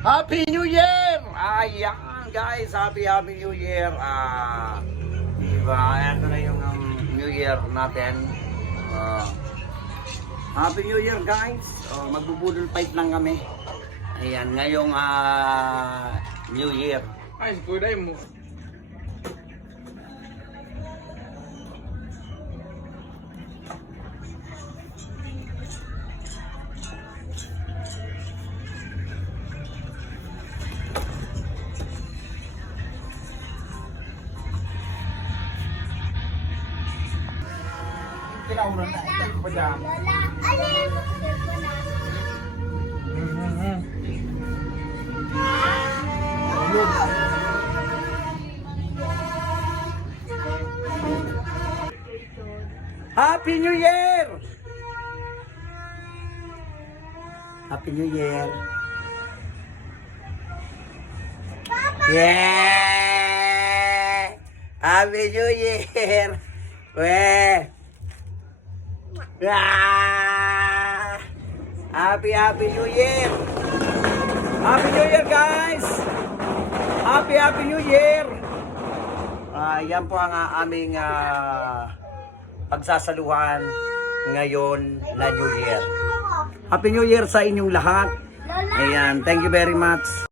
Happy New Year! Ayan guys, Happy New Year. Diba, ito na yung New Year natin. Happy New Year guys. Magbubudol fight lang kami. Ayan, ngayong New Year. Ay, kuday mo. Kinauran na ito pa dyan. Happy New Year! Happy New Year! Yeah! Happy New Year! Weh! Ah! Happy New Year! Happy New Year guys! Happy New Year! Yan po ang aming pagsasaluhan ngayon na New Year. Happy New Year sa inyong lahat. Ayan, thank you very much.